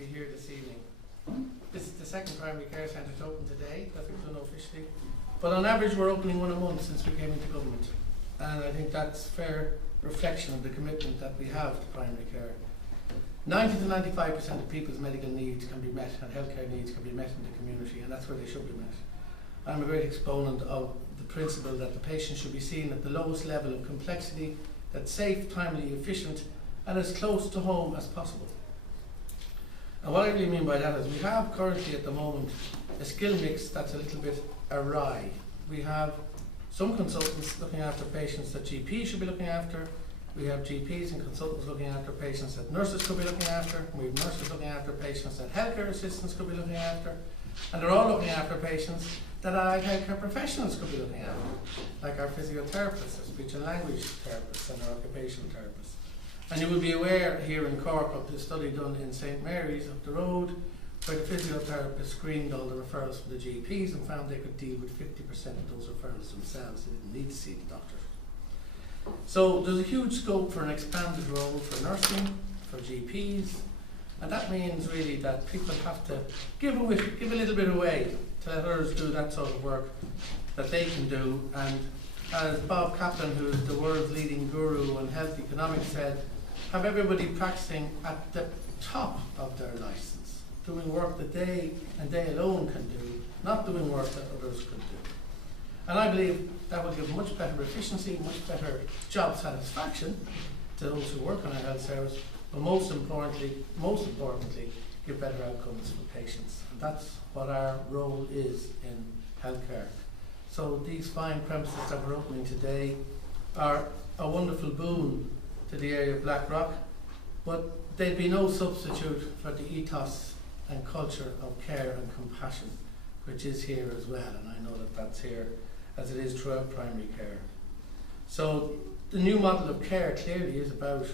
be here this evening. This is the second primary care centre to open today, that we've done officially. But on average we're opening one a month since we came into government. And I think that's fair reflection of the commitment that we have to primary care. 90 to 95% of people's medical needs can be met and healthcare needs can be met in the community, and that's where they should be met. I'm a great exponent of the principle that the patient should be seen at the lowest level of complexity, that's safe, timely, efficient, and as close to home as possible. And what I really mean by that is we have currently at the moment a skill mix that's a little bit awry. We have some consultants looking after patients that GPs should be looking after. We have GPs and consultants looking after patients that nurses could be looking after. We have nurses looking after patients that healthcare assistants could be looking after. And they're all looking after patients that allied healthcare professionals could be looking after, like our physiotherapists, our speech and language therapists, and our occupational therapists. And you will be aware here in Cork of the study done in St Mary's up the road, where the physiotherapist screened all the referrals from the GPs and found they could deal with 50% of those referrals themselves. They didn't need to see the doctor. So there's a huge scope for an expanded role for nursing, for GPs, and that means really that people have to give a little bit away to let others do that sort of work that they can do. And as Bob Kaplan, who is the world's leading guru on health economics, said, have everybody practicing at the top of their license, doing work that they and they alone can do, not doing work that others could do. And I believe that will give much better efficiency, much better job satisfaction to those who work on a health service, but most importantly, give better outcomes for patients. And that's what our role is in healthcare. So these fine premises that we're opening today are a wonderful boon to the area of Blackrock, but they'd be no substitute for the ethos and culture of care and compassion, which is here as well, and I know that that's here as it is throughout primary care. So the new model of care clearly is about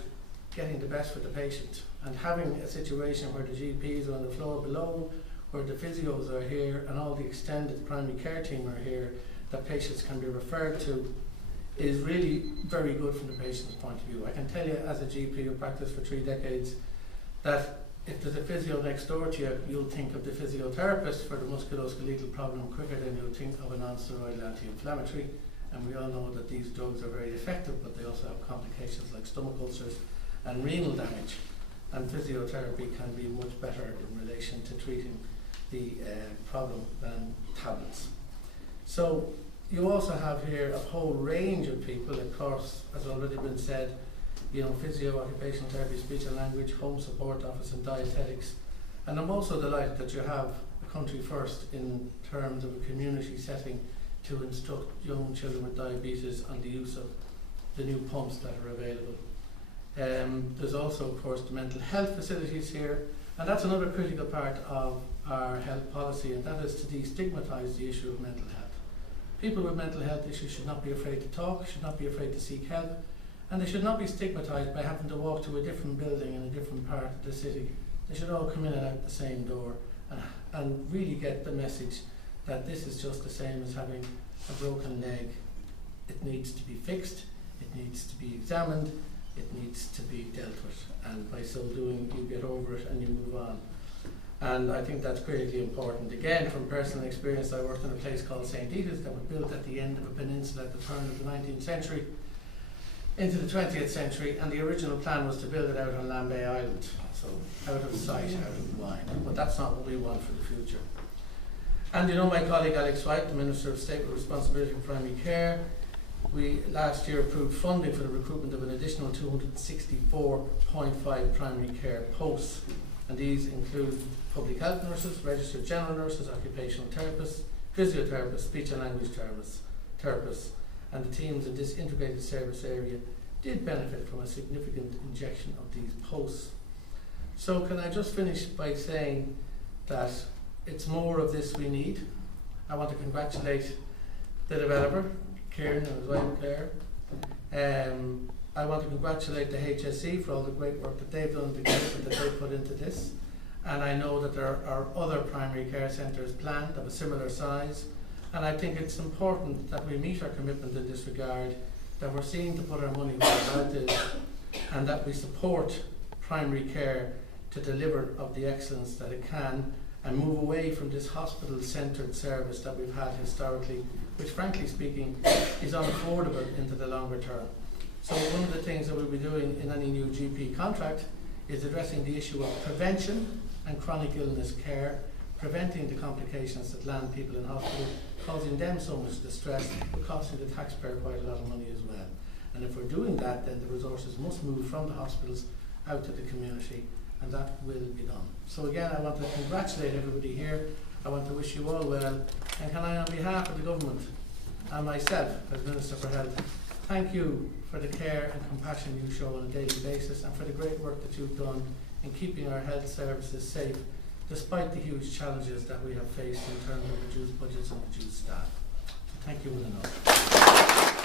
getting the best for the patient and having a situation where the GPs are on the floor below, where the physios are here and all the extended primary care team are here that patients can be referred to is really very good from the patient's point of view. I can tell you as a GP who practiced for 3 decades that if there's a physio next door to you, you'll think of the physiotherapist for the musculoskeletal problem quicker than you'll think of a non-steroidal anti-inflammatory. And we all know that these drugs are very effective, but they also have complications like stomach ulcers and renal damage. And physiotherapy can be much better in relation to treating the problem than tablets. So you also have here a whole range of people, of course, as already been said, you know, physio, occupational therapy, speech and language, home support office and dietetics. And I'm also delighted that you have a country first in terms of a community setting to instruct young children with diabetes on the use of the new pumps that are available. There's also, of course, the mental health facilities here, and that's another critical part of our health policy, and that is to destigmatise the issue of mental health. People with mental health issues should not be afraid to talk, should not be afraid to seek help, and they should not be stigmatised by having to walk to a different building in a different part of the city. They should all come in and out the same door and really get the message that this is just the same as having a broken leg. It needs to be fixed, it needs to be examined, it needs to be dealt with, and by so doing you get over it and you move on. And I think that's critically important. Again, from personal experience, I worked in a place called St. Edith's that was built at the end of a peninsula at the turn of the 19th century into the 20th century, and the original plan was to build it out on Lambay Island, so out of sight, out of mind. But that's not what we want for the future. And you know my colleague Alex White, the Minister of State with Responsibility for Primary Care, we last year approved funding for the recruitment of an additional 264.5 primary care posts, and these include public health nurses, registered general nurses, occupational therapists, physiotherapists, speech and language therapists, and the teams in this integrated service area did benefit from a significant injection of these posts. So can I just finish by saying that it's more of this we need. I want to congratulate the developer, Kieran and his wife Claire. I want to congratulate the HSE for all the great work that they've done together, that they put into this. And I know that there are other primary care centres planned of a similar size. And I think it's important that we meet our commitment in this regard, that we're seeing to put our money where our mouth is, and that we support primary care to deliver of the excellence that it can and move away from this hospital-centred service that we've had historically, which frankly speaking is unaffordable into the longer term. So one of the things that we'll be doing in any new GP contract is addressing the issue of prevention and chronic illness care, preventing the complications that land people in hospital, causing them so much distress, but costing the taxpayer quite a lot of money as well. And if we're doing that, then the resources must move from the hospitals out to the community, and that will be done. So again, I want to congratulate everybody here. I want to wish you all well, and can I, on behalf of the government and myself as Minister for Health, thank you for the care and compassion you show on a daily basis and for the great work that you've done in keeping our health services safe despite the huge challenges that we have faced in terms of reduced budgets and reduced staff. Thank you, one and all.